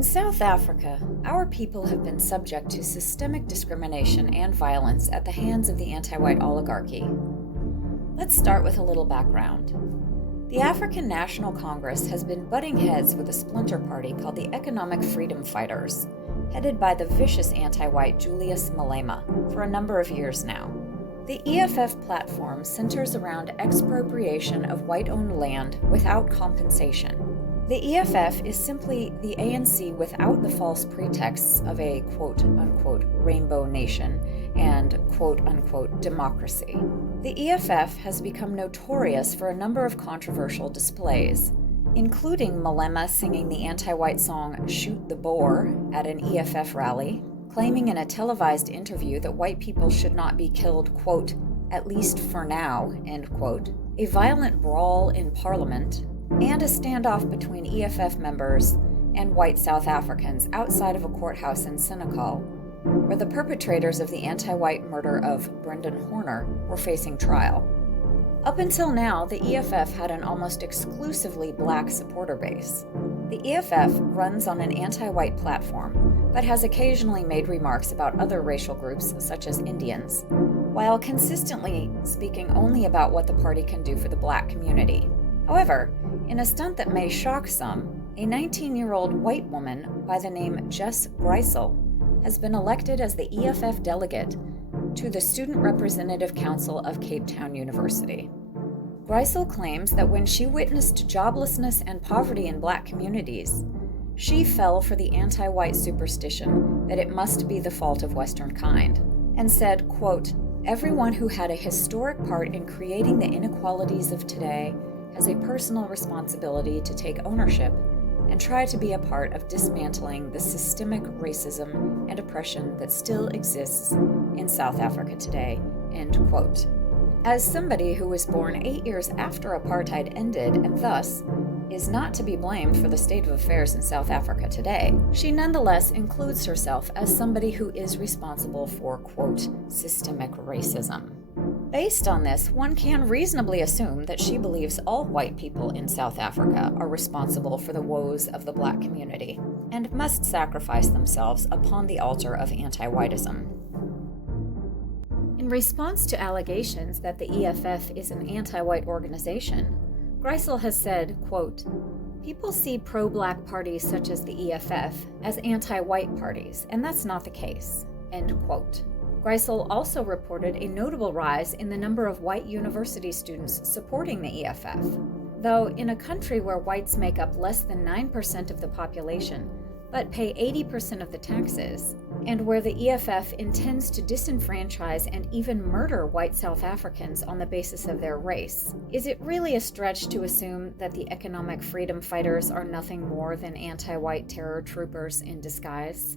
In South Africa, our people have been subject to systemic discrimination and violence at the hands of the anti-white oligarchy. Let's start with a little background. The African National Congress has been butting heads with a splinter party called the Economic Freedom Fighters, headed by the vicious anti-white Julius Malema, for a number of years now. The EFF platform centers around expropriation of white-owned land without compensation. The EFF is simply the ANC without the false pretexts of a quote-unquote rainbow nation and quote-unquote democracy. The EFF has become notorious for a number of controversial displays, including Malema singing the anti-white song Shoot the Boer at an EFF rally, claiming in a televised interview that white people should not be killed, quote, at least for now, end quote, a violent brawl in Parliament, and a standoff between EFF members and white South Africans outside of a courthouse in Senegal, where the perpetrators of the anti-white murder of Brendan Horner were facing trial. Up until now, the EFF had an almost exclusively black supporter base. The EFF runs on an anti-white platform, but has occasionally made remarks about other racial groups such as Indians, while consistently speaking only about what the party can do for the black community. However, in a stunt that may shock some, a 19-year-old white woman by the name Jess Greisel has been elected as the EFF delegate to the Student Representative Council of Cape Town University. Greisel claims that when she witnessed joblessness and poverty in black communities, she fell for the anti-white superstition that it must be the fault of Westernkind, and said, quote, everyone who had a historic part in creating the inequalities of today has a personal responsibility to take ownership and try to be a part of dismantling the systemic racism and oppression that still exists in South Africa today, end quote. As somebody who was born 8 years after apartheid ended and thus is not to be blamed for the state of affairs in South Africa today, she nonetheless includes herself as somebody who is responsible for, quote, systemic racism. Based on this, one can reasonably assume that she believes all white people in South Africa are responsible for the woes of the black community and must sacrifice themselves upon the altar of anti-whiteism. In response to allegations that the EFF is an anti-white organization, Greisel has said, quote, people see pro-black parties such as the EFF as anti-white parties, and that's not the case, end quote. Greisel also reported a notable rise in the number of white university students supporting the EFF, though in a country where whites make up less than 9% of the population, but pay 80% of the taxes, and where the EFF intends to disenfranchise and even murder white South Africans on the basis of their race, is it really a stretch to assume that the economic freedom fighters are nothing more than anti-white terror troopers in disguise?